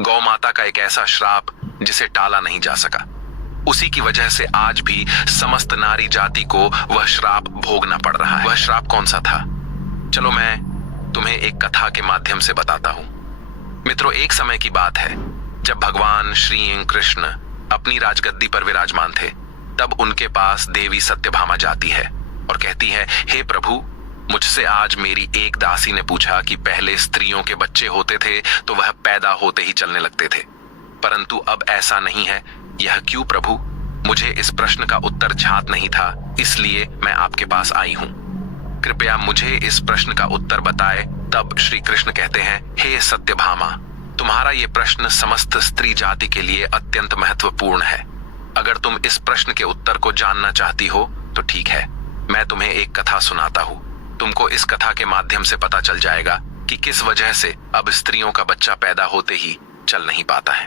गौ माता का एक ऐसा श्राप जिसे टाला नहीं जा सका। उसी की वजह से आज भी समस्त नारी जाति को वह श्राप भोगना पड़ रहा है। वह श्राप कौन सा था? चलो मैं तुम्हें एक कथा के माध्यम से बताता हूं। मित्रों, एक समय की बात है जब भगवान श्री कृष्ण अपनी राजगद्दी पर विराजमान थे। तब उनके पास देवी सत्यभामा जाती है और कहती है, हे प्रभु, मुझसे आज मेरी एक दासी ने पूछा कि पहले स्त्रियों के बच्चे होते थे तो वह पैदा होते ही चलने लगते थे, परंतु अब ऐसा नहीं है। यह क्यों प्रभु? मुझे इस प्रश्न का उत्तर ज्ञात नहीं था, इसलिए मैं आपके पास आई हूं। कृपया मुझे इस प्रश्न का उत्तर बताए। तब श्री कृष्ण कहते हैं, हे सत्यभामा, तुम्हारा ये प्रश्न समस्त स्त्री जाति के लिए अत्यंत महत्वपूर्ण है। अगर तुम इस प्रश्न के उत्तर को जानना चाहती हो तो ठीक है, मैं तुम्हें एक कथा सुनाता हूँ। तुमको इस कथा के माध्यम से पता चल जाएगा कि किस वजह से अब स्त्रियों का बच्चा पैदा होते ही चल नहीं पाता है।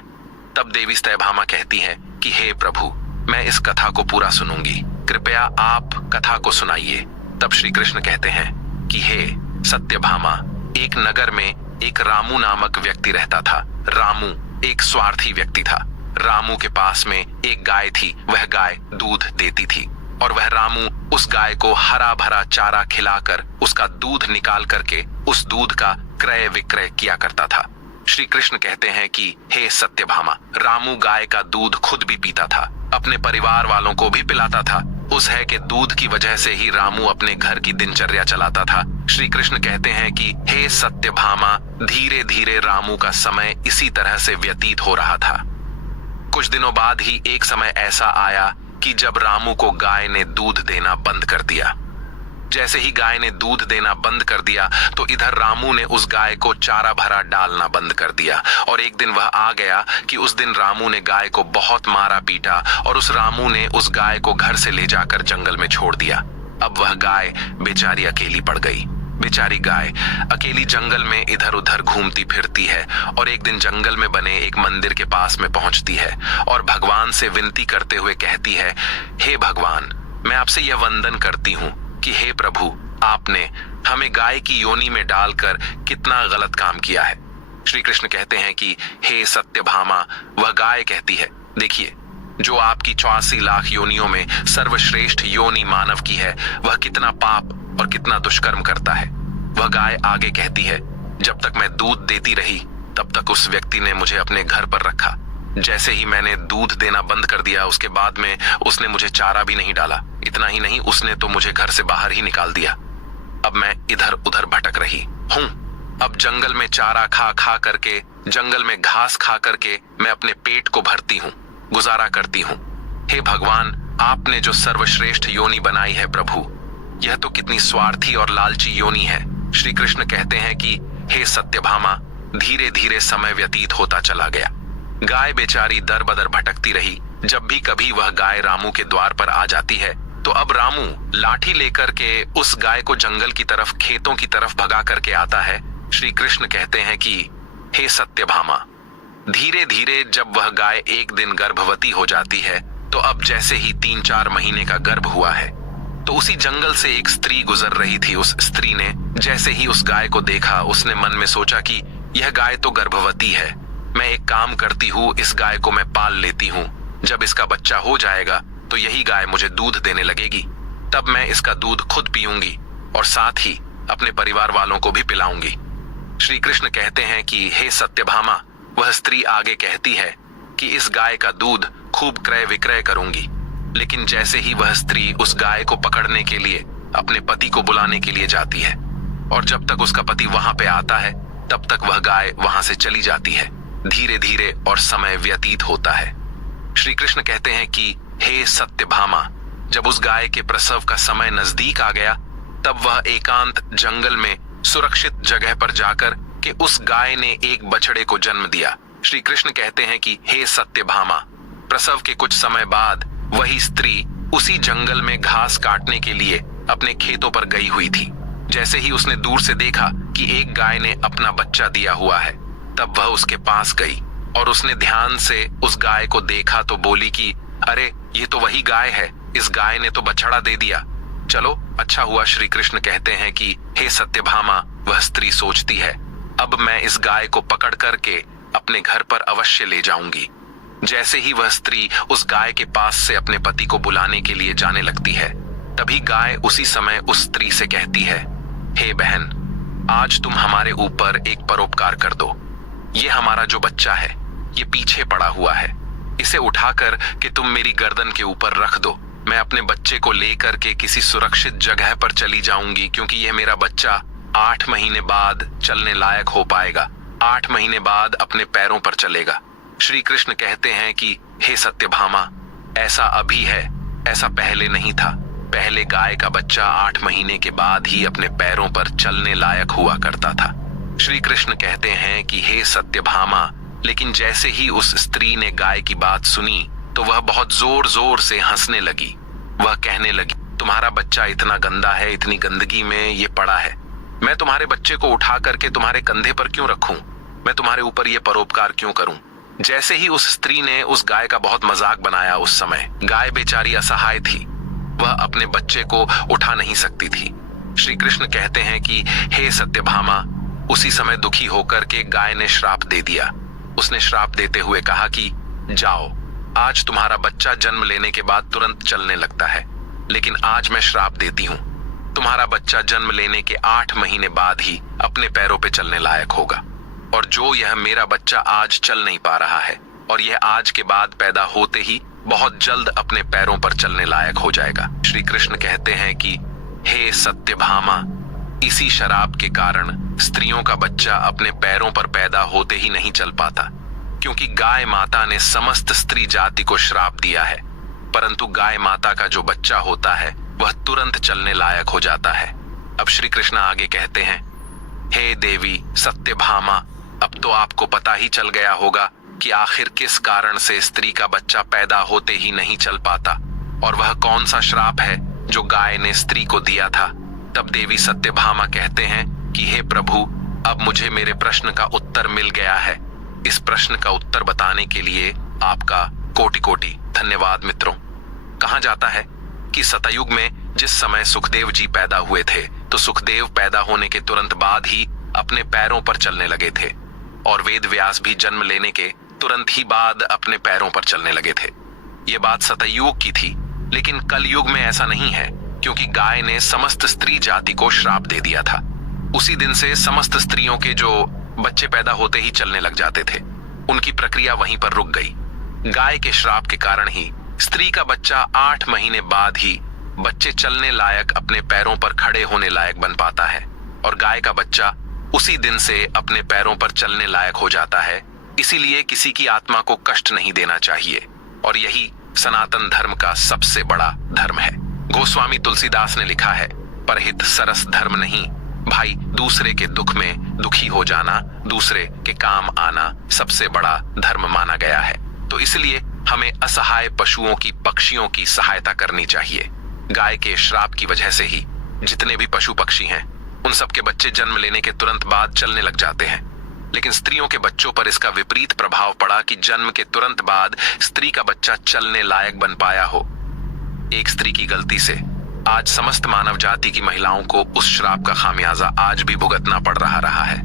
तब देवी सत्यभामा कहती है कि हे प्रभु, मैं इस कथा को पूरा सुनूंगी, कृपया आप कथा को सुनाइए। तब श्री कृष्ण कहते हैं कि हे सत्यभामा, एक नगर में एक रामू नामक व्यक्ति रहता था। रामू एक स्वार्थी व्यक्ति था। रामू के पास में एक गाय थी। वह गाय दूध देती थी और वह रामू उस गाय को हरा भरा चारा खिलाकर उसका दूध निकाल करके उस दूध का क्रय विक्रय किया करता था। श्री कृष्ण कहते हैं कि हे सत्यभामा, रामू गाय का दूध खुद भी पीता था, अपने परिवार वालों को भी पिलाता था। उस है के दूध की वजह से ही रामू अपने घर की दिनचर्या चलाता था। श्री कृष्ण कहते हैं कि हे सत्यभामा, धीरे धीरे रामू का समय इसी तरह से व्यतीत हो रहा था। कुछ दिनों बाद ही एक समय ऐसा आया कि जब रामू को गाय ने दूध देना बंद कर दिया। जैसे ही गाय ने दूध देना बंद कर दिया तो इधर रामू ने उस गाय को चारा भरा डालना बंद कर दिया। और एक दिन वह आ गया कि उस दिन रामू ने गाय को बहुत मारा पीटा और उस रामू ने उस गाय को घर से ले जाकर जंगल में छोड़ दिया। अब वह गाय बेचारी अकेली पड़ गई। बेचारी गाय अकेली जंगल में इधर उधर घूमती फिरती है और एक दिन जंगल में बने एक मंदिर के पास में पहुंचती है और भगवान से विनती करते हुए कहती है, हे भगवान, मैं आपसे यह वंदन करती हूँ कि हे प्रभु, आपने हमें गाय की योनि में डालकर कितना गलत काम किया है। श्री कृष्ण कहते हैं कि हे सत्यभामा, वह गाय कहती है, देखिए, जो आपकी 84 लाख योनियों में सर्वश्रेष्ठ योनि मानव की है, वह कितना पाप और कितना दुष्कर्म करता है। वह गाय आगे कहती है, जब तक मैं दूध देती रही तब तक उस व्यक्ति ने मुझे अपने घर पर रखा। जैसे ही मैंने दूध देना बंद कर दिया, उसके बाद में उसने मुझे चारा भी नहीं डाला। इतना ही नहीं, उसने तो मुझे घर से बाहर ही निकाल दिया। अब मैं इधर उधर भटक रही हूँ। अब जंगल में चारा खा खा करके, जंगल में घास खा करके मैं अपने पेट को भरती हूँ, गुजारा करती हूँ। हे भगवान, आपने जो सर्वश्रेष्ठ योनि बनाई है प्रभु, यह तो कितनी स्वार्थी और लालची योनि है। श्री कृष्ण कहते हैं कि हे सत्यभामा, धीरे धीरे समय व्यतीत होता चला गया। गाय बेचारी दर बदर भटकती रही। जब भी कभी वह गाय रामू के द्वार पर आ जाती है तो अब रामू लाठी लेकर के उस गाय को जंगल की तरफ, खेतों की तरफ भगा करके आता है। श्री कृष्ण कहते हैं कि हे सत्यभामा, धीरे धीरे जब वह गाय एक दिन गर्भवती हो जाती है तो अब जैसे ही 3-4 महीने का गर्भ हुआ है तो उसी जंगल से एक स्त्री गुजर रही थी। उस स्त्री ने जैसे ही उस गाय को देखा, उसने मन में सोचा कि यह गाय तो गर्भवती है, मैं एक काम करती हूँ, इस गाय को मैं पाल लेती हूँ। जब इसका बच्चा हो जाएगा तो यही गाय मुझे दूध देने लगेगी। तब मैं इसका दूध खुद पीऊंगी और साथ ही अपने परिवार वालों को भी पिलाऊंगी। श्री कृष्ण कहते हैं कि हे सत्यभामा, वह स्त्री आगे कहती है कि इस गाय का दूध खूब क्रय विक्रय करूंगी। लेकिन जैसे ही वह स्त्री उस गाय को पकड़ने के लिए अपने पति को बुलाने के लिए जाती है और जब तक उसका पति वहां पे आता है तब तक वह गाय वहां से चली जाती है। धीरे धीरे और समय व्यतीत होता है। श्री कृष्ण कहते हैं कि हे सत्यभामा, जब उस गाय के प्रसव का समय नजदीक आ गया तब वह एकांत जंगल में सुरक्षित जगह पर जाकर के उस गाय ने एक बछड़े को जन्म दिया। श्री कृष्ण कहते हैं कि हे सत्यभामा, प्रसव के कुछ समय बाद वही स्त्री उसी जंगल में घास काटने के लिए अपने खेतों पर गई हुई थी। जैसे ही उसने दूर से देखा कि एक गाय ने अपना बच्चा दिया हुआ है, तब वह उसके पास गई और उसने ध्यान से उस गाय को देखा तो बोली कि अरे, ये तो वही गाय है, इस गाय ने तो बछड़ा दे दिया। चलो अच्छा हुआ। श्री कृष्ण कहते हैं कि हे सत्यभामा, वह स्त्री सोचती है, अब मैं इस गाय को पकड़ करके अपने घर पर अवश्य ले जाऊंगी। जैसे ही वह स्त्री उस गाय के पास से अपने पति को बुलाने के लिए जाने लगती है, तभी गाय उसी समय उस स्त्री से कहती है, हे बहन, आज तुम हमारे ऊपर एक परोपकार कर दो। ये हमारा जो बच्चा है, ये पीछे पड़ा हुआ है। इसे उठाकर कि तुम मेरी गर्दन के ऊपर रख दो। मैं अपने बच्चे को लेकर के किसी सुरक्षित जगह पर चली जाऊंगी, क्योंकि यह मेरा बच्चा 8 महीने बाद चलने लायक हो पाएगा, 8 महीने बाद अपने पैरों पर चलेगा। श्री कृष्ण कहते हैं कि हे सत्यभामा, ऐसा अभी है, ऐसा पहले नहीं था। पहले गाय का बच्चा 8 महीने के बाद ही अपने पैरों पर चलने लायक हुआ करता था। श्री कृष्ण कहते हैं कि हे सत्यभामा, लेकिन जैसे ही उस स्त्री ने गाय की बात सुनी तो वह बहुत जोर जोर से हंसने लगी। वह कहने लगी, तुम्हारा बच्चा इतना गंदा है, इतनी गंदगी में ये पड़ा है। मैं तुम्हारे बच्चे को उठा करके तुम्हारे कंधे पर क्यों रखूं? मैं तुम्हारे ऊपर ये परोपकार क्यों करूं? जैसे ही उस स्त्री ने उस गाय का बहुत मजाक बनाया, उस समय गाय बेचारी असहाय थी, वह अपने बच्चे को उठा नहीं सकती थी। श्री कृष्ण कहते हैं कि हे सत्यभामा, उसी समय दुखी होकर के गाय ने श्राप दे दिया। उसने श्राप देते हुए कहा कि जाओ, आज तुम्हारा बच्चा जन्म लेने के बाद तुरंत चलने लगता है, लेकिन आज मैं श्राप देती हूं, तुम्हारा बच्चा जन्म लेने के 8 महीने बाद ही अपने पैरों पे चलने लायक होगा। और जो यह मेरा बच्चा आज चल नहीं पा रहा है, और यह आज के बाद पैदा होते ही बहुत जल्द अपने पैरों पर चलने लायक हो जाएगा। श्री कृष्ण कहते हैं कि हे सत्यभामा, इसी शराब के कारण स्त्रियों का बच्चा अपने पैरों पर पैदा होते ही नहीं चल पाता, क्योंकि गाय माता ने समस्त स्त्री जाति को श्राप दिया है। परंतु गाय माता का जो बच्चा होता है वह तुरंत चलने लायक हो जाता है। अब श्री कृष्ण आगे कहते हैं, हे देवी सत्यभामा, अब तो आपको पता ही चल गया होगा कि आखिर किस कारण से स्त्री का बच्चा पैदा होते ही नहीं चल पाता, और वह कौन सा श्राप है जो गाय ने स्त्री को दिया था। तब देवी सत्यभामा कहते हैं कि हे प्रभु, अब मुझे मेरे प्रश्न का उत्तर मिल गया है। इस प्रश्न का उत्तर बताने के लिए आपका कोटि कोटि धन्यवाद। मित्रों, कहा जाता है कि सतयुग में जिस समय सुखदेव जी पैदा हुए थे, तो सुखदेव पैदा होने के तुरंत बाद ही अपने पैरों पर चलने लगे थे, और वेद व्यास भी जन्म लेने के तुरंत ही बाद अपने पैरों पर चलने लगे थे। ये बात सतयुग की थी, लेकिन कलयुग में ऐसा नहीं है, क्योंकि गाय ने समस्त स्त्री जाति को श्राप दे दिया था। उसी दिन से समस्त स्त्रियों के जो बच्चे पैदा होते ही चलने लग जाते थे, उनकी प्रक्रिया वहीं पर रुक गई। गाय के श्राप के कारण ही स्त्री का बच्चा 8 महीने बाद ही बच्चे चलने लायक, अपने पैरों पर खड़े होने लायक बन पाता है, और गाय का बच्चा उसी दिन से अपने पैरों पर चलने लायक हो जाता है। इसीलिए किसी की आत्मा को कष्ट नहीं देना चाहिए, और यही सनातन धर्म का सबसे बड़ा धर्म है। गोस्वामी तुलसीदास ने लिखा है, परहित सरस धर्म नहीं भाई, दूसरे के दुख में दुखी हो जाना, दूसरे के काम आना सबसे बड़ा धर्म माना गया है। तो इसलिए हमें असहाय पशुओं की, पक्षियों की सहायता करनी चाहिए। गाय के श्राप की वजह से ही जितने भी पशु पक्षी हैं, उन सब के बच्चे जन्म लेने के तुरंत बाद चलने लग जाते हैं। लेकिन स्त्रियों के बच्चों पर इसका विपरीत प्रभाव पड़ा कि जन्म के तुरंत बाद स्त्री का बच्चा चलने लायक बन पाया हो। एक स्त्री की गलती से आज समस्त मानव जाति की महिलाओं को उस श्राप का खामियाजा आज भी भुगतना पड़ रहा है।